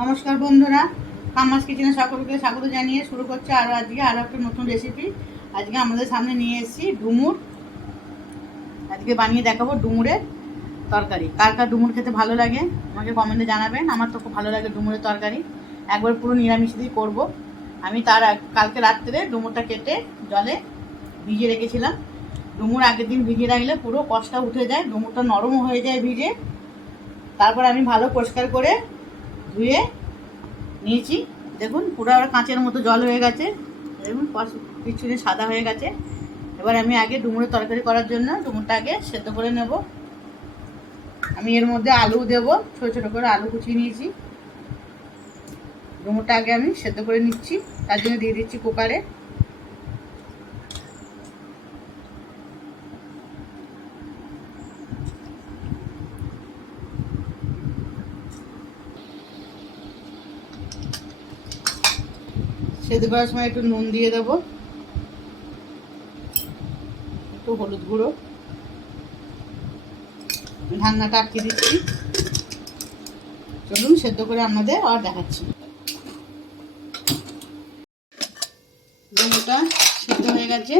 নমস্কার বন্ধুরা, কাম্মাস কিচেনে সকলকে স্বাগত জানিয়ে শুরু করছে আজকে একটা নতুন রেসিপি। আজকে আমাদের সামনে নিয়ে এসেছি ডুমুর। আজকে বানিয়ে দেখাবো ডুমুরের তরকারি। কার কার ডুমুর খেতে ভালো লাগে আমাকে কমেন্টে জানাবেন। আমার তো খুব ভালো লাগে ডুমুরের তরকারি। একবার পুরো নিরামিষ দিয়ে করবো। আমি কালকে রাত্রে ডুমুরটা কেটে জলে ভিজিয়ে রেখেছিলাম। ডুমুর আগের দিন ভিজিয়ে রাখলে পুরো কষটা উঠে যায়, ডুমুরটা নরমও হয়ে যায় ভিজে। তারপর আমি ভালো পরিষ্কার করে ধুয়ে নিয়েছি। দেখুন পুরো কাঁচের মতো জল হয়ে গেছে, দেখুন পিছনে সাদা হয়ে গেছে। এবার আমি আগে ডুমুরের তরকারি করার জন্য ডুমুরটা আগে সেদ্ধ করে নেব। আমি এর মধ্যে আলু দেব, ছোট ছোট করে আলু কুচিয়ে নিয়েছি। ডুমুরটা আগে আমি সেদ্ধ করে নিচ্ছি, তার জন্য দিয়ে দিচ্ছি কুকারে। সেদ্ধ করার সময় একটু নুন দিয়ে দেবো, একটু হলুদ গুঁড়ো। ঢাকনাটা আটকে দিচ্ছি। চলুন সেদ্ধ করে আপনাদের আর দেখাচ্ছি। ডুমুরটা সেদ্ধ হয়ে গেছে,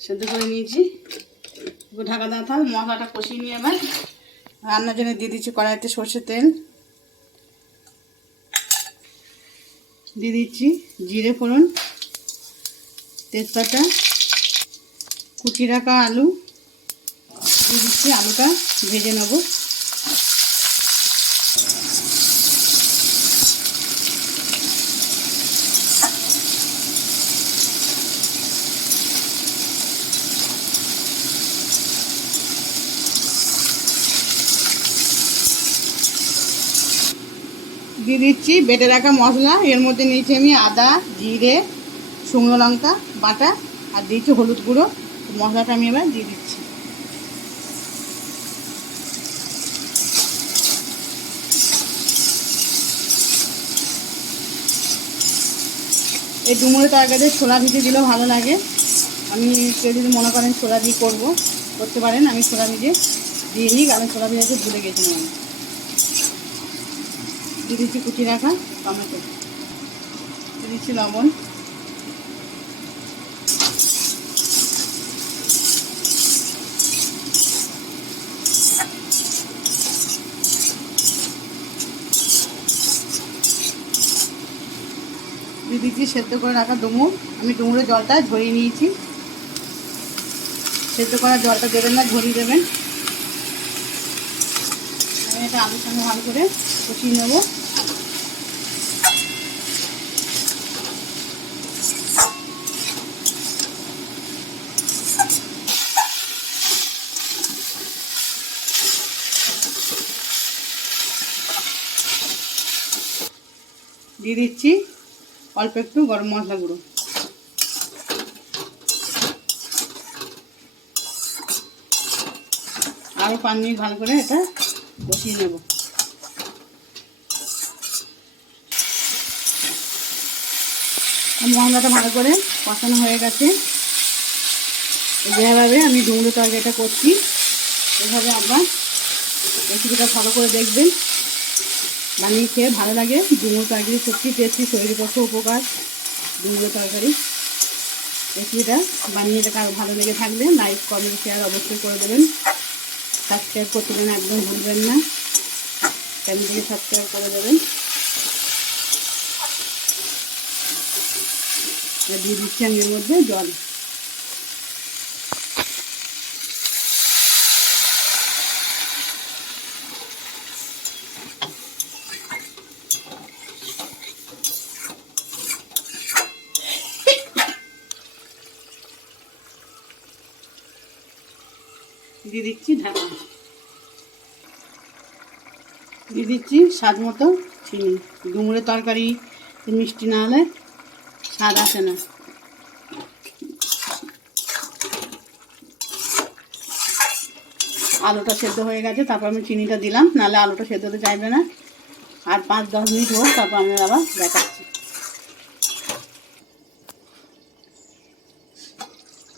সেদ্ধ করে নিয়েছি। ঢাকা দেওয়া থাক, মশলাটা কষিয়ে নিয়ে আবার রান্নার জন্য দিয়ে দিচ্ছি কড়াইতে সর্ষের তেল। দিয়ে দিচ্ছি জিরে ফোড়ন, তেজপাতা, কুচি রাখা আলু দিয়ে দিচ্ছি। আলুটা ভেজে নেব। দিয়ে দিচ্ছি বেটে রাখা মশলা। এর মধ্যে নিয়েছি আমি আদা, জিরে, শুকনো লঙ্কা বাটা, আর দিয়েছি হলুদ গুঁড়ো। মশলাটা আমি এবার দিয়ে দিচ্ছি। এই ডুমুরের তরকারিতে ছোলা ভিজে দিলেও ভালো লাগে। আমি কেউ যদি মনে করেন ছোলা দিয়ে করবো, করতে পারেন। আমি ছোলা ভিজে দিয়ে নিই, কারণ ছোলা ভিজাতে ভুলে গেছিলাম। আমি দিয়ে দিচ্ছি কুচি রাখা টমেটো, দিয়ে দিচ্ছি লবণ, দিয়ে দিচ্ছি সেদ্ধ করে রাখা ডুমুর। আমি ডুমুরের জলটা ঝরিয়ে নিয়েছি। সেদ্ধ করা জলটা দেবেন না, ঝরিয়ে দেবেন। আমি এটা আলুর সঙ্গে ভালো করে কষিয়ে নেব। দিয়ে দিচ্ছি অল্প একটু গরম মশলা গুঁড়ো। আরও 5 মিনিট ভালো করে এটা কষিয়ে নেব। মশলাটা ভালো করে কষানো হয়ে গেছে। যেভাবে আমি ডুমুরের তরকারিটা করছি, এভাবে আবার রেসিপিটা ফলো করে দেখবেন। বানিয়ে খেয়ে ভালো লাগে। ডুমুর তরকারি সত্যি টেস্টি, শরীরের পক্ষে উপকার ডুমুরের তরকারি। রেসিপিটা বানিয়ে কারো ভালো লেগে থাকলে লাইক, কমেন্ট, শেয়ার অবশ্যই করে দেবেন। সাবস্ক্রাইব করতে দেবেন একদম ভুলবেন না। চ্যানেলটিকে সাবস্ক্রাইব করে দেবেন। দিয়ে দিচ্ছি আমি এর মধ্যে জল। দিয়ে দিচ্ছি ঢাকা, দিয়ে দিচ্ছি স্বাদ মতো চিনি। ডুমুরের তরকারি মিষ্টি না হলে স্বাদ আসে না। আলুটা সেদ্ধ হয়ে গেছে, তারপর আমি চিনিটা দিলাম, নাহলে আলুটা সেদ্ধ হতে চাইবে না। আর 5-10 মিনিট হোক, তারপর আমি আবার দেখাচ্ছি।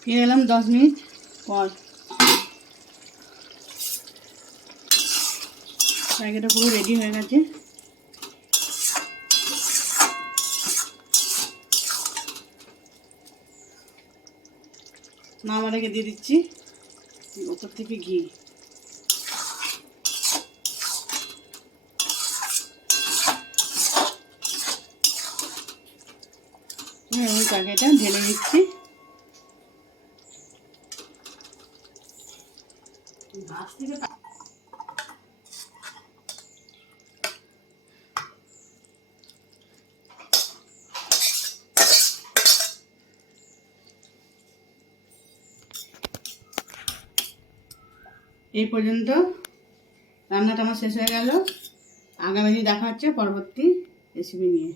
ফিরে এলাম 10 মিনিট পর। জায়গাটা পুরো রেডি হয়ে গেছে। নামাটাকে দিয়ে দিচ্ছি ওপর থেকে ঘি। ওই তরকারিটা ঢেলে দিচ্ছি। এই পর্যন্ত রান্নাটা আমার শেষ হয়ে গেল। আগামী দিন দেখা হচ্ছে পরবর্তী রেসিপি নিয়ে।